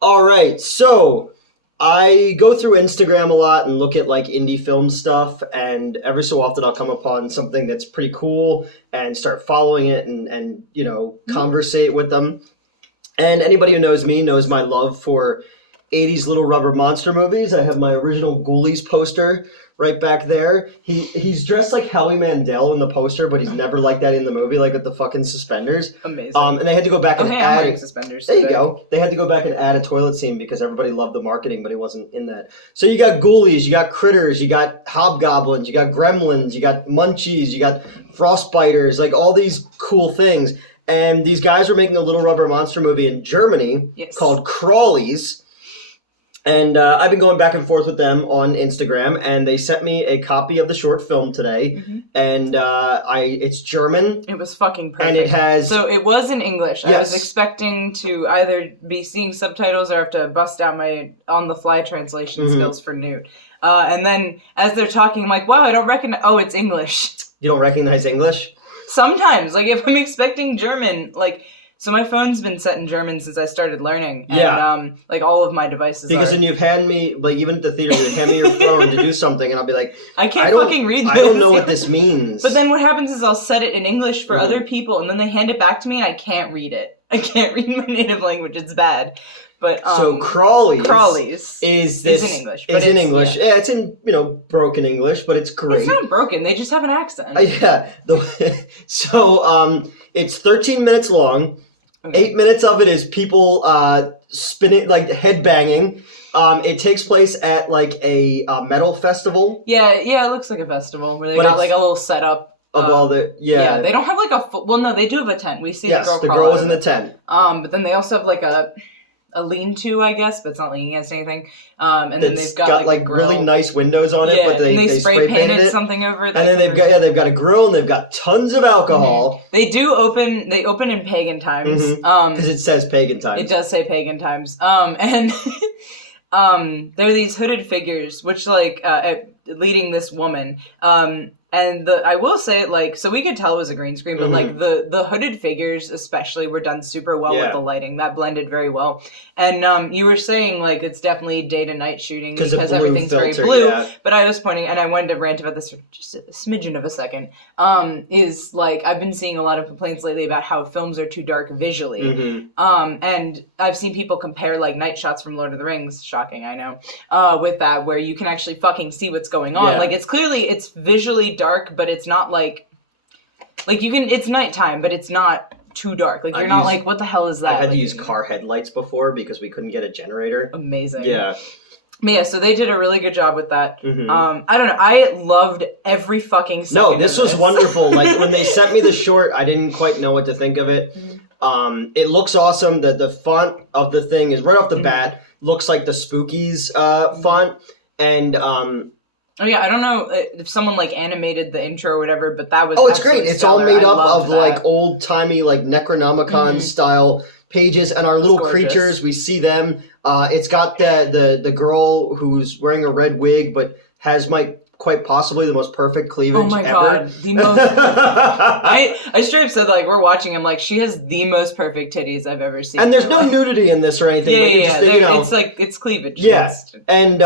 All right, so I go through Instagram a lot and look at like indie film stuff, and every so often I'll come upon something that's pretty cool and start following it and conversate with them. And anybody who knows me knows my love for 80s Little Rubber Monster movies. I have my original Ghoulies poster right back there. He's dressed like Howie Mandel in the poster, but he's never like that in the movie, like with the fucking suspenders. Amazing. And they had to go back and I'm add wearing suspenders. There you go. They had to go back and add a toilet scene because everybody loved the marketing, but he wasn't in that. So you got Ghoulies, you got Critters, you got Hobgoblins, you got Gremlins, you got Munchies, you got Frostbiters, like all these cool things. And these guys were making a Little Rubber Monster movie in Germany called CRAWLIES. And I've been going back and forth with them on Instagram, and they sent me a copy of the short film today. And it's German. It was fucking perfect. And it has... So it was in English. Yes. I was expecting to either be seeing subtitles or have to bust out my on-the-fly translation skills for Newt. And then as they're talking, I'm like, wow, I don't recognize... Oh, it's English. You don't recognize English? Sometimes. Like, if I'm expecting German, like... So my phone's been set in German since I started learning. And, like, all of my devices Because then you've had me, like, even at the theater, you'd hand me your phone to do something, and I'll be like... I can't fucking read this. I don't know what this means. But then what happens is I'll set it in English for other people, and then they hand it back to me, and I can't read it. I can't read my native language. It's bad. But, so CRAWLIES is in English. But it's in English. Yeah, it's in, broken English, but it's great. It's not broken. They just have an accent. It's 13 minutes long. 8 minutes of it is people spinning, like head banging. It takes place at like a metal festival. Yeah, it looks like a festival where they got like a little setup. Of all the yeah, they don't have like a well, no, they do have a tent. We see the girl was in the tent. But then they also have like a lean-to, I guess, but it's not leaning against anything. And then they've got like really nice windows on it, but they spray painted it. something over it. And then they've got a grill and they've got tons of alcohol. They open in pagan times. Because it says pagan times. It does say pagan times. And there are these hooded figures, which leading this woman. And I will say, like, so we could tell it was a green screen, but, like, the hooded figures especially were done super well with the lighting. That blended very well. And you were saying, like, it's definitely day to night shooting because everything's very blue. Yeah. But I was pointing, and I wanted to rant about this for just a smidgen of a second, is, like, I've been seeing a lot of complaints lately about how films are too dark visually. And I've seen people compare, like, night shots from Lord of the Rings, shocking, I know, with that, where you can actually fucking see what's going on. Yeah. Like, it's visually dark, but it's not like it's nighttime, but it's not too dark. Like, you're not like, what the hell is that? I had to use car headlights before because we couldn't get a generator. Amazing. Yeah. But yeah, so they did a really good job with that. I don't know. I loved every fucking second No, this was wonderful. Like, when they sent me the short, I didn't quite know what to think of it. It looks awesome. The font of the thing is right off the bat, looks like the Spookies font. And, oh yeah, I don't know if someone like animated the intro or whatever, but that was it's great. It's all made up of that. Like old timey like Necronomicon style pages, and our little creatures. We see them. It's got the girl who's wearing a red wig, but has quite possibly the most perfect cleavage ever. Oh my god, the most... I straight up said, like, we're watching him, like, she has the most perfect titties I've ever seen. And there's no nudity in this or anything. It's like, it's cleavage. Yeah, and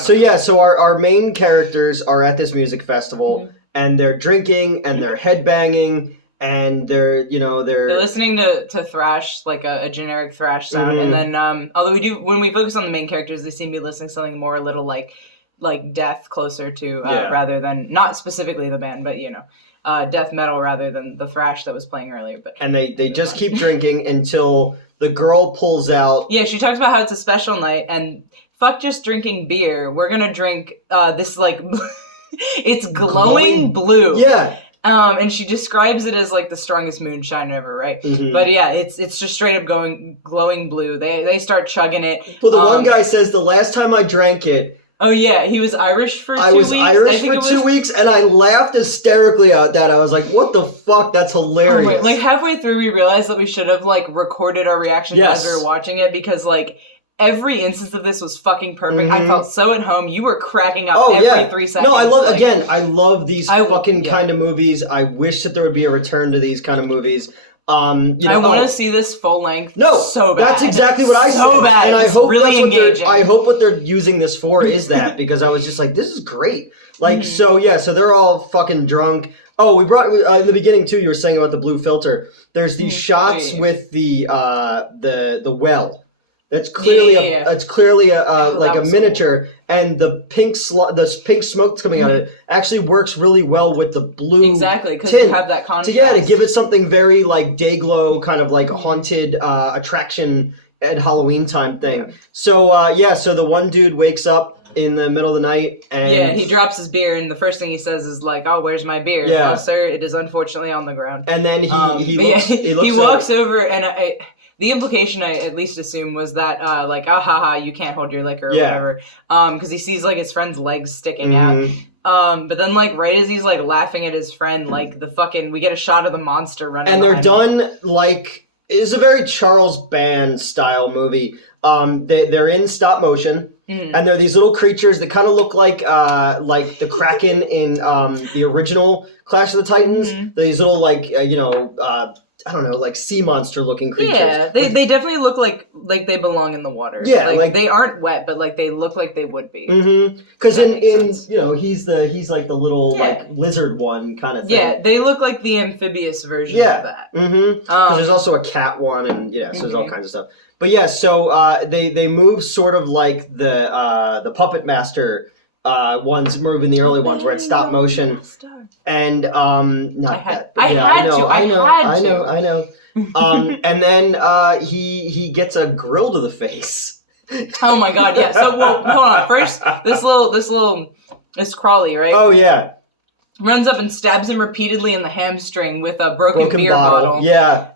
so our main characters are at this music festival, and they're drinking, and they're headbanging, and they're listening to thrash, like a generic thrash sound, and then, although when we focus on the main characters, they seem to be listening to something more a little like death closer to rather than not specifically the band, but death metal rather than the thrash that was playing earlier. But and they just keep drinking until the girl pulls out. Yeah, she talks about how it's a special night and fuck just drinking beer. We're gonna drink this like it's glowing blue. Yeah. And she describes it as like the strongest moonshine ever, right? But yeah, it's just straight up glowing blue. They start chugging it. Well, the one guy says the last time I drank it. Oh yeah, he was Irish for 2 weeks. I was Irish for 2 weeks, and I laughed hysterically at that. I was like, "What the fuck? That's hilarious!" Like halfway through, we realized that we should have like recorded our reactions as we were watching it because like every instance of this was fucking perfect. I felt so at home. You were cracking up every 3 seconds. No, I love these fucking kind of movies. I wish that there would be a return to these kind of movies. I want to see this full length. No, so bad. That's exactly what I said. So bad. And I hope really that's engaging. I hope what they're using this for is that, because I was just like, this is great. Like, so they're all fucking drunk. Oh, we brought in the beginning too. You were saying about the blue filter. There's these shots with the well. It's clearly like a miniature, cool. And the pink smoke that's coming out of it actually works really well with the blue. Exactly, because you have that contrast. To give it something very like day glow, kind of like haunted attraction at Halloween time thing. Yeah. So the one dude wakes up in the middle of the night and he drops his beer, and the first thing he says is like, "Oh, where's my beer? Yeah. Oh, sir, it is unfortunately on the ground." And then he walks over and the implication I at least assume was that, like, you can't hold your liquor or whatever. Because he sees, like, his friend's legs sticking out. But then, like, right as he's, like, laughing at his friend, like, we get a shot of the monster running. And they're done, like, it's a very Charles Band style movie. They're in stop motion. And they're these little creatures that kind of look like the Kraken in the original Clash of the Titans. These little, like, I don't know, like sea monster looking creatures. Yeah, they definitely look like they belong in the water. Yeah, like they aren't wet, but like they look like they would be. Because in he's like the little like lizard one kind of thing. Yeah, they look like the amphibious version of that. Because there's also a cat one, and so there's all kinds of stuff. But so they move sort of like the Puppet Master ones move in the early ones where it's stop motion. And I had to. And then he gets a grill to the face. Oh my god, yeah. So hold on. First, this Crawley, right? Oh yeah. Runs up and stabs him repeatedly in the hamstring with a broken beer bottle. Yeah.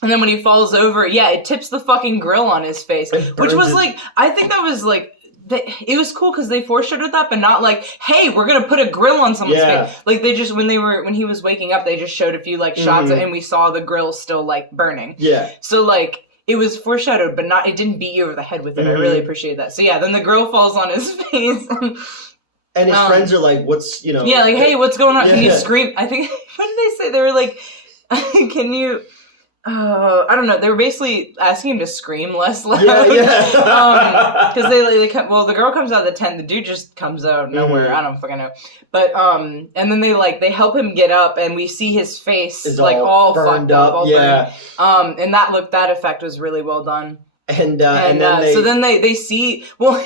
And then when he falls over, it tips the fucking grill on his face. Which was like, I think that was like, it was cool because they foreshadowed that, but not like, hey, we're gonna put a grill on someone's face. Like they just when he was waking up, they just showed a few like shots and we saw the grill still like burning. Yeah. So like it was foreshadowed, but it didn't beat you over the head with it. I really appreciate that. So then the grill falls on his face. And his friends are like, what's Yeah, like, hey, what's going on? Can you scream? I think what did they say? They were like, can you I don't know. They were basically asking him to scream less loud. Yeah. Because the girl comes out of the tent. The dude just comes out of nowhere. I don't fucking know. But and then they help him get up, and we see his face it's like all fucked up. All burned. And that effect was really well done. And then they see. Well,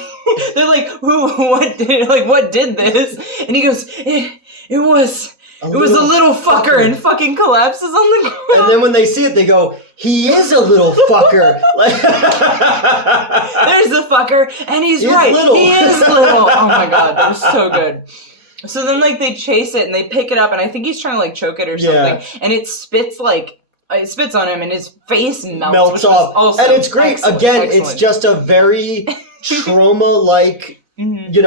they're like, what did this? And he goes, it was. It was a little fucker and fucking collapses on the ground. And then when they see it, they go, he is a little fucker. There's the fucker, and he's right. Little. He is little. Oh my god, that was so good. So then they chase it and they pick it up, and I think he's trying to choke it or something, and it spits on him, and his face melts off. Also and it's great. Excellent. It's just a very trauma-like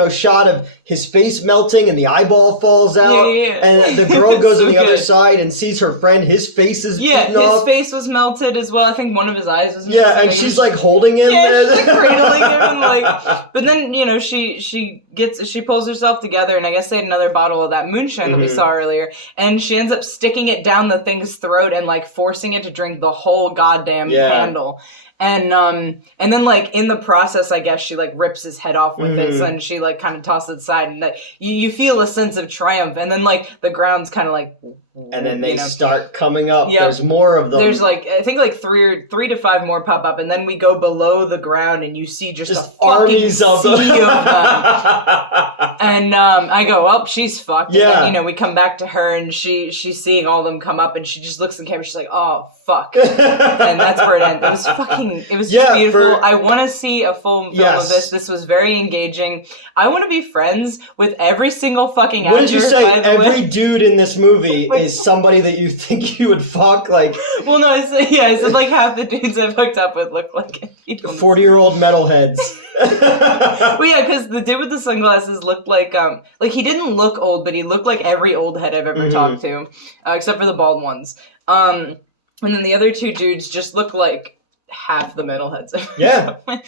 shot of his face melting and the eyeball falls out. And the girl goes on the other side and sees her friend. His face is beaten off. His face was melted as well. I think one of his eyes was melted. Yeah, and she's holding him. Yeah, she's cradling him and But then she pulls herself together, and I guess they had another bottle of that moonshine that we saw earlier, and she ends up sticking it down the thing's throat and forcing it to drink the whole goddamn handle. And then in the process, I guess she rips his head off with it, and she kind of tosses it aside, and you feel a sense of triumph, and then the ground's kind of and then they start coming up. Yep. There's more of them. There's I think three to five more pop up, and then we go below the ground, and you see just a fucking sea of them. And I go, well, she's fucked. Yeah. And then, we come back to her, and she's seeing all of them come up, and she just looks in the camera. She's like, oh fuck, and that's where it ends. It was just beautiful. I want to see a full film of this. This was very engaging. I want to be friends with every single fucking actor. What did you say? Every dude in this movie is somebody that you think you would fuck, Well, no, I said half the dudes I've hooked up with look like 40-year-old metalheads. Well, yeah, because the dude with the sunglasses looked like he didn't look old, but he looked like every old head I've ever talked to, except for the bald ones. And then the other two dudes just look like half the metalheads. Yeah. But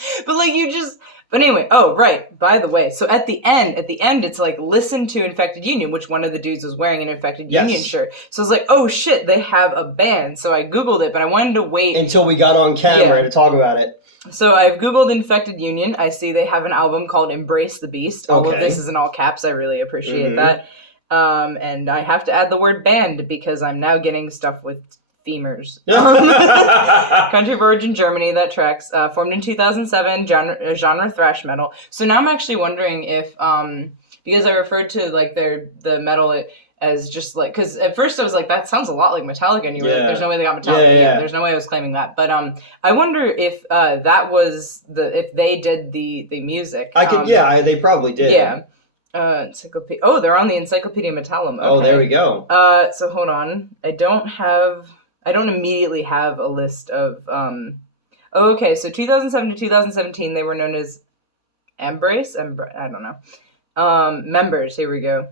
But anyway, oh, right, by the way, so at the end, it's like, listen to Infected Union, which one of the dudes was wearing an Infected Union shirt. So I was like, oh shit, they have a band. So I Googled it, but I wanted to wait. Until we got on camera to talk about it. So I've Googled Infected Union. I see they have an album called Embrace the Beast. All of this is in all caps. I really appreciate that. And I have to add the word band because I'm now getting stuff with femurs. Country of origin Germany, that tracks. Formed in 2007, genre thrash metal. So now I'm actually wondering if, because I referred to like the metal as just like, because at first I was like, that sounds a lot like Metallica, and you were like, there's no way they got Metallica. Yeah, there's no way I was claiming that. But I wonder if that was if they did the music. They probably did. Yeah. Encyclopedia. Oh, they're on the Encyclopedia Metallum. Okay. Oh, there we go. So hold on. I don't immediately have a list of, okay, so 2007 to 2017, they were known as I don't know. Members, here we go.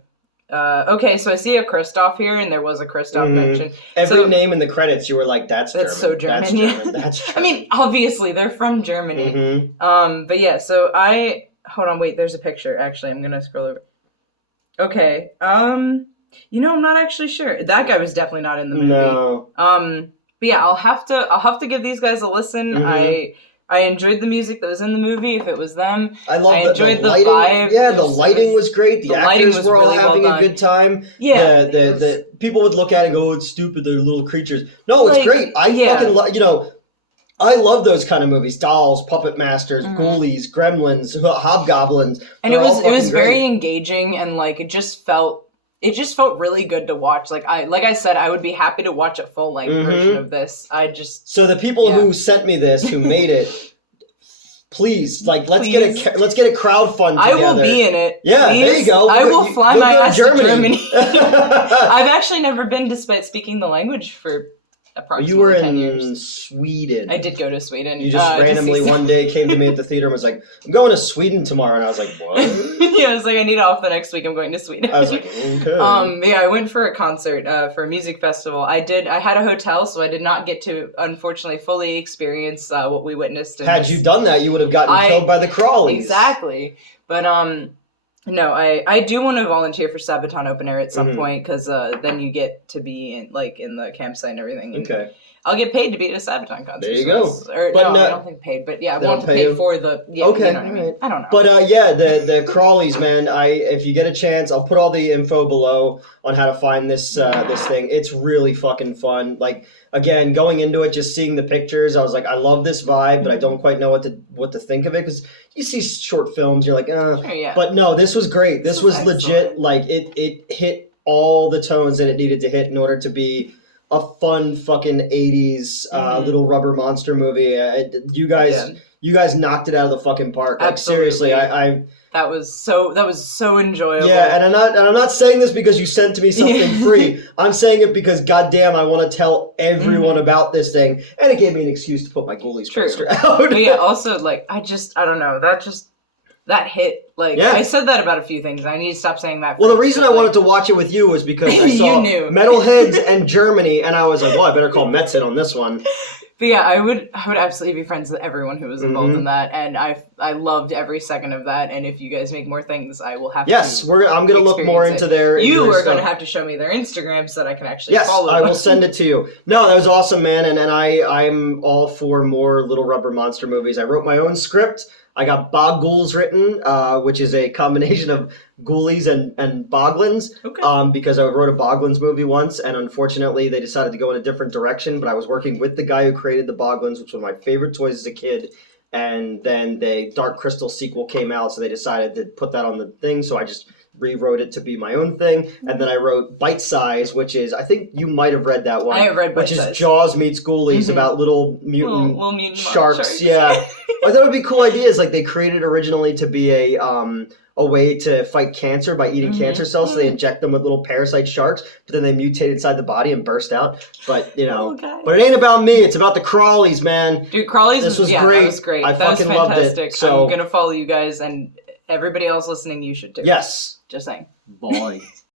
Okay, so I see a Christoph here, and there was a Christoph mention. Every name in the credits, you were like, that's German. So German. That's German. That's German. I mean, obviously, they're from Germany. But yeah, so hold on, wait, there's a picture, actually. I'm gonna scroll over. Okay, I'm not actually sure. That guy was definitely not in the movie. No. But yeah, I'll have to give these guys a listen. I enjoyed the music that was in the movie. If it was them, I enjoyed the lighting, vibe. Yeah, the lighting was great. The actors were all having a good time. Yeah, the people would look at it and go, "Oh, it's stupid. They're little creatures." No, it's great. I fucking love. I love those kind of movies: Dolls, Puppet Masters, Ghoulies, Gremlins, Hobgoblins. And it was very engaging, and like it just felt really good to watch. Like I said, I would be happy to watch a full length version of this. So the people who sent me this, who made it, please, let's get a crowdfund together. I will be in it. Yeah, please. there you go. I will fly my ass to Germany. I've actually never been, despite speaking the language for approximately you were 10 in years. Sweden. I did go to Sweden. You just randomly one day came to me at the theater and was like, "I'm going to Sweden tomorrow," and I was like, "What?" Yeah, I was like, "I need off the next week. I'm going to Sweden." I was like, "Okay." Yeah, I went for a concert, for a music festival. I had a hotel, so I did not get to, unfortunately, fully experience what we witnessed. Had you done that, you would have gotten killed by the Crawlies. Exactly, but no, I do want to volunteer for Sabaton Open Air at some point, because then you get to be in the campsite and everything. And okay. I'll get paid to be at a Sabaton concert. There you go. I don't think paid, but yeah, I want to pay for the. Yeah, okay, you know what I mean? I don't know. But the Crawlies, man. If you get a chance, I'll put all the info below on how to find this thing. It's really fucking fun. Like, again, going into it, just seeing the pictures, I was like, I love this vibe, but I don't quite know what to think of it, because you see short films, you're like, Sure, yeah. But no, this was great. This was excellent. legit. Like, it hit all the tones that it needed to hit in order to be a fun fucking 80s little rubber monster movie. You guys knocked it out of the fucking park. Like, seriously, that was so enjoyable. Yeah, and I'm not saying this because you sent to me something free. I'm saying it because goddamn, I want to tell everyone about this thing, and it gave me an excuse to put my Ghoulies poster out. But yeah, also I don't know, that hit. I said that about a few things. I need to stop saying that. Well, the reason I wanted to watch it with you was because I saw Metalheads and Germany, and I was like, well, I better call Metz in on this one. But yeah, I would absolutely be friends with everyone who was involved in that, and I loved every second of that. And if you guys make more things, I will have to. Yes, I'm going to look more into their. You are going to have to show me their Instagram so that I can actually follow them. Yes, I will send it to you. No, that was awesome, man, and I'm all for more Little Rubber Monster movies. I wrote my own script. I got Bog Ghouls written, which is a combination of Ghoulies and Boglins, because I wrote a Boglins movie once, and unfortunately they decided to go in a different direction, but I was working with the guy who created the Boglins, which was one of my favorite toys as a kid, and then the Dark Crystal sequel came out, so they decided to put that on the thing, so I just rewrote it to be my own thing, and then I wrote Bite Size, which is, I think you might have read that one. I have read Bite Size. Which is Size. Jaws meets Ghoulies, about little mutant, little mutant sharks. Yeah. I thought it would be cool ideas. Like, they created originally to be a way to fight cancer by eating cancer cells, so they inject them with little parasite sharks, but then they mutate inside the body and burst out. But, but it ain't about me. It's about the Crawlies, man. Dude, Crawlies was great. That was great. That was fucking fantastic. Loved it. So, I'm going to follow you guys, and everybody else listening, you should too. Yes. Just saying. Boy.